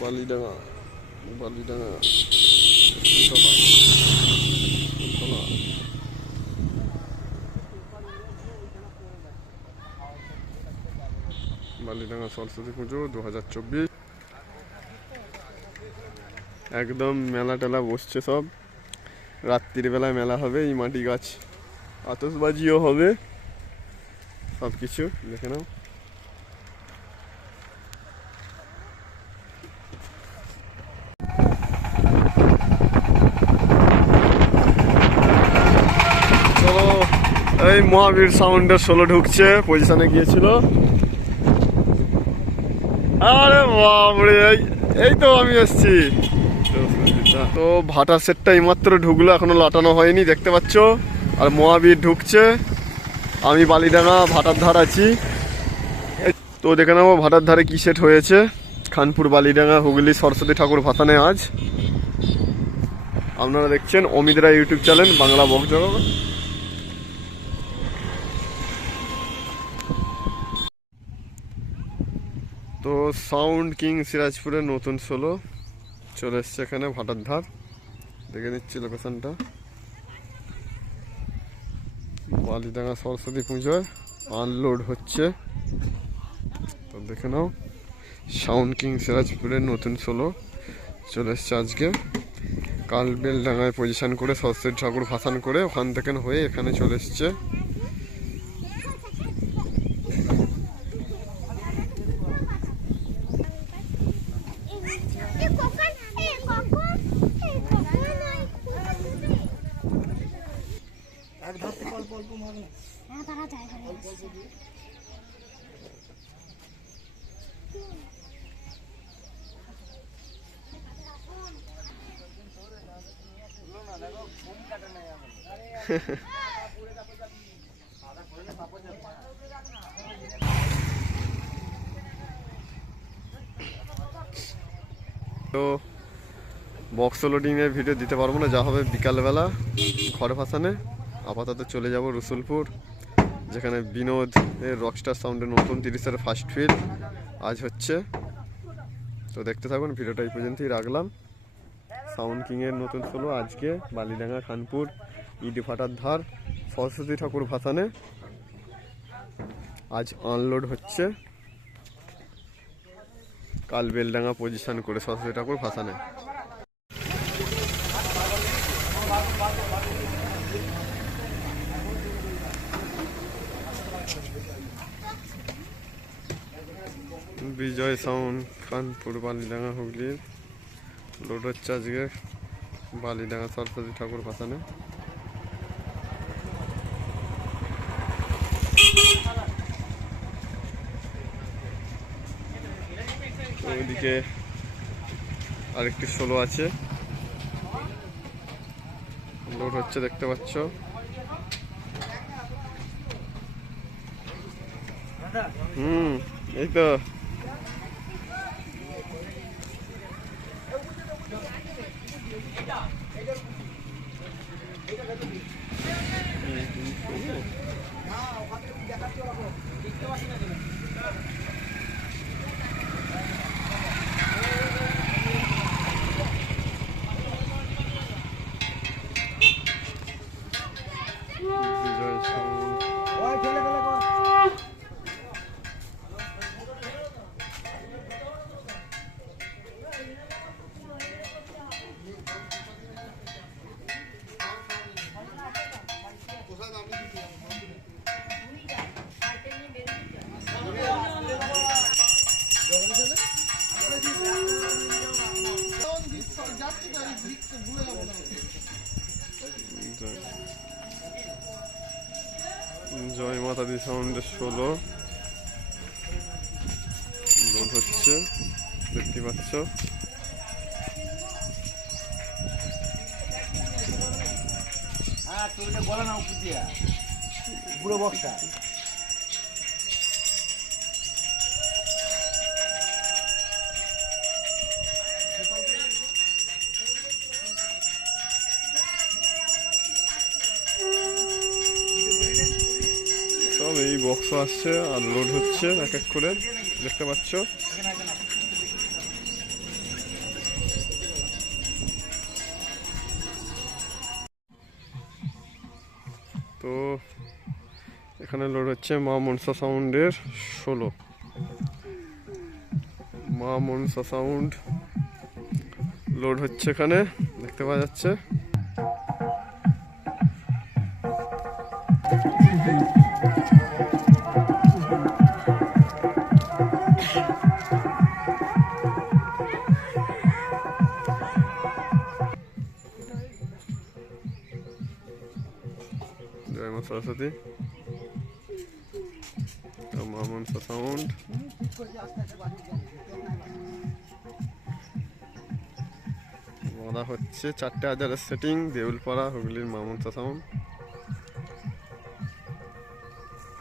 বালিডাঙ্গা বালিডাঙ্গা। বালিডাঙ্গা সরস্বতী পুজো দু হাজার চব্বিশ। একদম মেলা টেলা বসছে সব। রাত্রির বেলায় মেলা হবে এই মাটি গাছ। আতসবাজিও হবে। সব কিছু দেখে নাও চলো এই মহাবীর সাউন্ডের ষোলো ঢুকছে পজিশনে গিয়েছিল। আরে বাবরে এই- তো আমি এসছি। তো ভাটা সেটটা এইমাত্র ঢুকলো, এখনও লাটানো হয়নি, দেখতে পাচ্ছ? আর মহাবীর ঢুকছে। আমি বালিডাঙ্গা, ভাটার ধার আছি। তো দেখে নেব ভাটার ধারে কি সেট হয়েছে। খানপুর, বালিডাঙ্গা, হুগলি, সরস্বতী ঠাকুর ভাসানে আজ। আপনারা দেখছেন অমিত রায় ইউটিউব চ্যানেল, বাংলা বক তো সাউন্ড কিং সিরাজপুরের নতুন সোলো চলে এসছে এখানে, ভাটার ধার। দেখে নিচ্ছি লোকেশনটা বালিডাঙ্গা সরস্বতী পুজোয় আনলোড হচ্ছে। তো দেখে নাও সাউন্ড কিং সিরাজপুরের নতুন সোলো চলে এসছে আজকে। কাল বেলডাঙ্গায় পজিশন করে সরস্বতী ঠাকুর ভাসান করে ওখান থেকে হয়ে এখানে চলে এসছে। এক ধার থেকে অল্প অল্প মারো। না। হ্যাঁ তারা যায় করে তো বক্স লোডিংয়ের ভিডিও দিতে পারব না যা হবে বিকালবেলা ঘরে ভাসানে আপাতত চলে যাব রসুলপুর, যেখানে বিনোদ রকস্টার সাউন্ডের নতুন তিরিশের ফার্স্ট ফিল আজ হচ্ছে। তো দেখতে থাকুন, ভিডিওটা এই পর্যন্তই রাখলাম। সাউন্ড কিংয়ের নতুন সোলো আজকে, বালিডাঙ্গা, খানপুর, ইডি ফাটার ধার, সরস্বতী ঠাকুর ভাসানে। আজ আনলোড হচ্ছে। কাল বেলডাঙ্গা পজিশন করে সরস্বতী ঠাকুর ভাসানে। বিজয় সাউন্ড খানপুর বালিডাঙ্গা হুগলির লোড হচ্ছে আজকে বালিডাঙ্গা সরস্বতী ঠাকুর ভাসানে ওইদিকে আরেকটি ষোলো আছে। লোড হচ্ছে দেখতে পাচ্ছ। হুম এই তো জয় মাতা দি সাউন্ডের ষোলো। লোড হচ্ছে দেখতে পাচ্ছ। হ্যাঁ, ওটা না উপর বক্সটা এই বক্স আসছে আর লোড হচ্ছে, এক এক করে, দেখতে পাচ্ছ? তো, এখানে লোড হচ্ছে মা মনসা সাউন্ডের ষোলো। মা মনসা সাউন্ড লোড হচ্ছে এখানে, দেখতে পাওয়া যাচ্ছে। জয় মা সরস্বতী তো মা মনসা সাউন্ড বাঁধা হচ্ছে চারটে হাজারের সেটিং দেউলপাড়া, হুগলির মামনসা সাউন্ড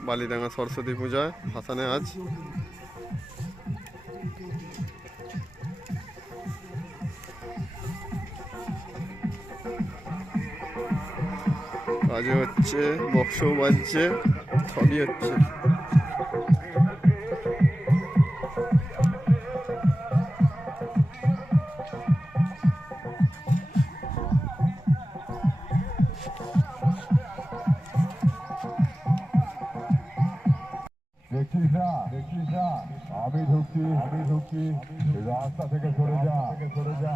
বালিডাঙ্গা সরস্বতী পূজায় ভাসানে আজ। কাজে হচ্ছে, বক্সও বাজছে, সবই হচ্ছে। দেখছিস না? আমি ঢুকছি আমি ঢুকছি। রাস্তা থেকে সরে যা সরে যা।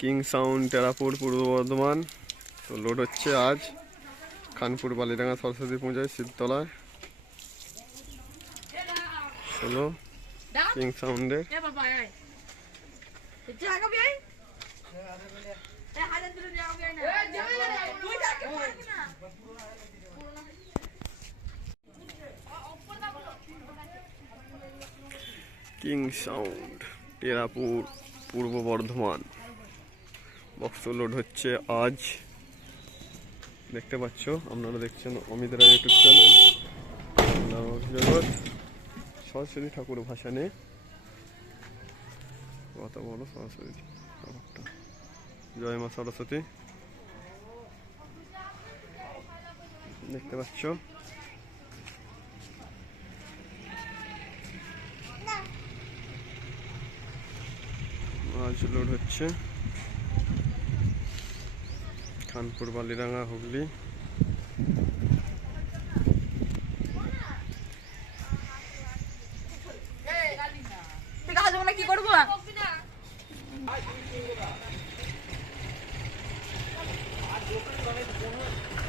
কিং সাউন্ড টেরাপুর পূর্ব বর্ধমান তো লোড হচ্ছে আজ। খানপুর বালিডাঙ্গা সরস্বতী পূজায় শিবতলায় হলো কিং সাউন্ডের কিং সাউন্ড টেরাপুর পূর্ব বর্ধমান বক্স লোড হচ্ছে আজ। দেখতে পাচ্ছ, আপনারা দেখছেন অমিত রায় ইউটিউব চ্যানেল সরস্বতী ঠাকুর ভাসানে। কত বড় সরস্বতী জয় মা সরস্বতী। দেখতে পাচ্ছ। আজ লোড হচ্ছে। খানপুর বালিরাঙ্গা হুগলি।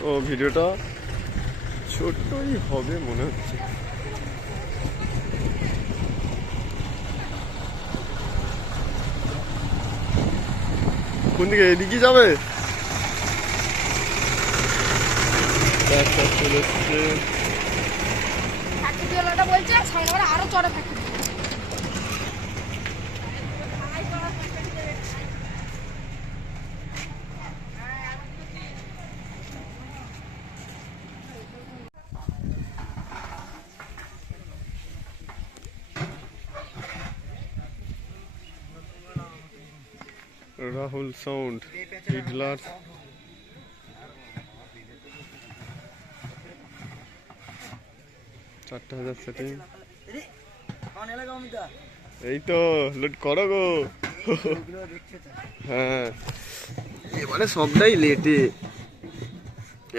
ও ভিডিওটা ছোট্টই হবে মনে হচ্ছে। কোন দিকে এদিকে যাবে? এসছে রাহুল সাউন্ড হিডলার চারটে হাজার সেটিং এই তো লোড করো গো। হ্যাঁ। এবারে সবটাই লেটে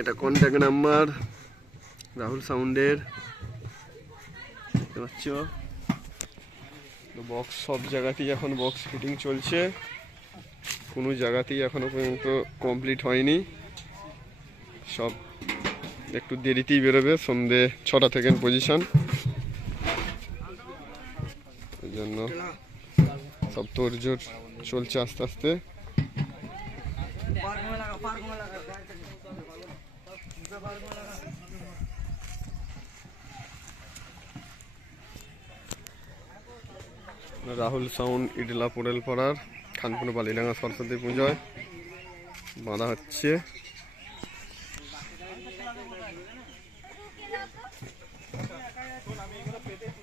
এটা কন্ট্যাক্ট নাম্বার রাহুল সাউন্ডের পাচ্ছ? বক্স সব জায়গাতেই এখন বক্স ফিটিং চলছে। কোনো জায়গাতেই এখনও পর্যন্ত কমপ্লিট হয়নি। সব একটু দেরিতেই বেরোবে, সন্ধে ছটা থেকে পজিশন ওই জন্য সব তোড়জোড় চলছে আস্তে আস্তে। রাহুল সাউন্ড, ইডলা পোড়েল পাড়ার খানপুর বালিডাঙ্গা সরস্বতী পুজোয় বাঁধা হচ্ছে আই হোক পোস্টটা দে পোস্টটা দে সবাই দেখতে হবে পোস্টটা দে পোস্টটা দে পোস্টটা দে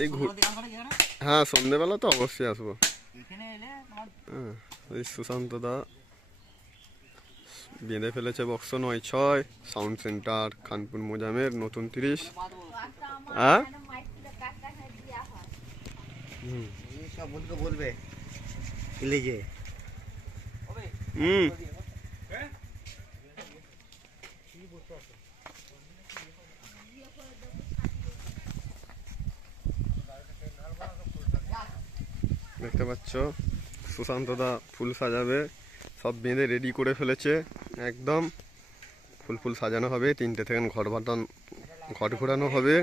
এই ঘুর হ্যাঁ সন্ধেবেলা তো অবশ্যই আসব। এখানে এলে তোমার হ্যাঁ, এই সুশান্ত দা বেঁধে ফেলেছে বক্স নয় ছয় সাউন্ড সেন্টার খানপুর মোজামের নতুন তিরিশ। হ্যাঁ সব বন্ধুকে বলবে হুম। দেখতে পাচ্ছ? সুশান্ত দা ফুল সাজাবে। সব বেঁধে রেডি করে ফেলেছে। একদম ফুল ফুল সাজানো হবে। তিনটে থেকে ঘর বাঁধান, ঘর ঘোরানো হবে।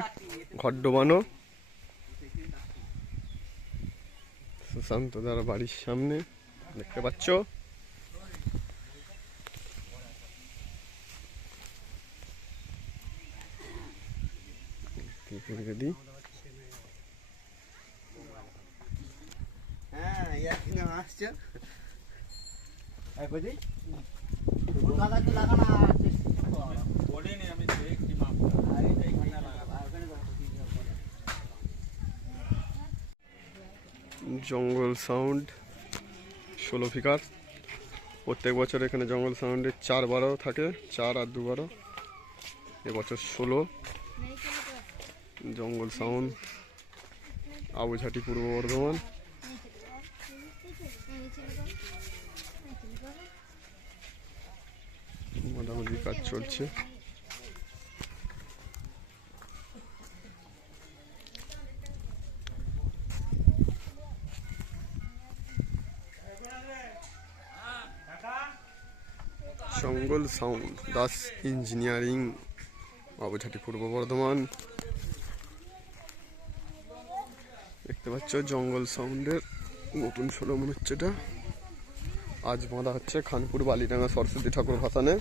ঘর ডোবানো। সুশান্ত দার বাড়ির সামনে দেখতে পাচ্ছ রেডি জঙ্গল সাউন্ড, ষোলো ফিকার প্রত্যেক বছর এখানে জঙ্গল সাউন্ডের চার বারো থাকে, চার আর দু বারো। এবছর ষোলো। জঙ্গল সাউন্ড, আবুঝাটি পূর্ব বর্ধমান। মোটামুটি কাজ চলছে। জঙ্গল সাউন্ড দাস ইঞ্জিনিয়ারিং বাবুঝাটি পূর্ব বর্ধমান। দেখতে পাচ্ছ জঙ্গল সাউন্ডের নতুন ষোলো মনে হচ্ছে এটা। আজ বাঁধা হচ্ছে খানপুর বালিডাঙ্গা সরস্বতী ঠাকুর ভাসানে।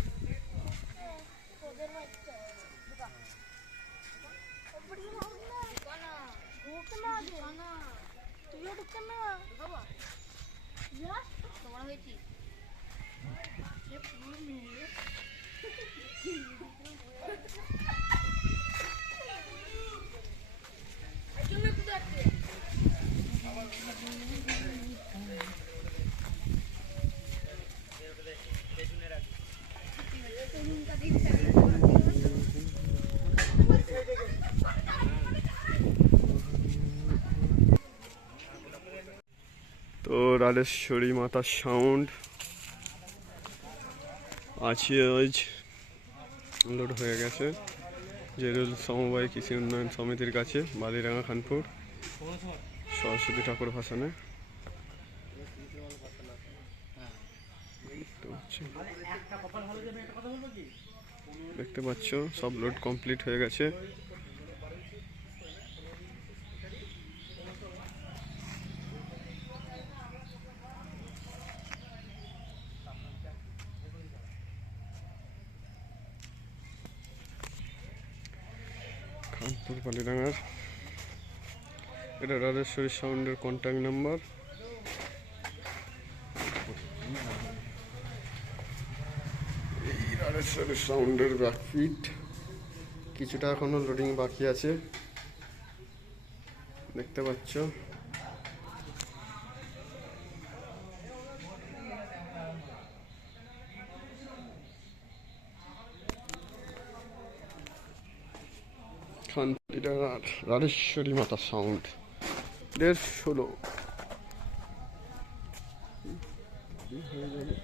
তো রাজেশ্বরী মাতার সাউন্ড। আছে আজ লোড হয়ে গেছে। জেরুল সমবায় কৃষি উন্নয়ন সমিতির কাছে বালিরাঙা খানপুর। সরস্বতী ঠাকুর ভাসানে। দেখতে পাচ্ছ, সব লোড কমপ্লিট হয়ে গেছে। খানপুর বালিডাঙ্গার এটা রাজেশ্বরী সাউন্ডের কন্ট্যাক্ট নাম্বার এই রাজেশ্বরী সাউন্ডের ব্যাকফিট কিছুটা এখনও লোডিং বাকি আছে। দেখতে পাচ্ছ? এটা রাজেশ্বরী মাতা সাউন্ড দেড় ষোলো। হয়ে যাবে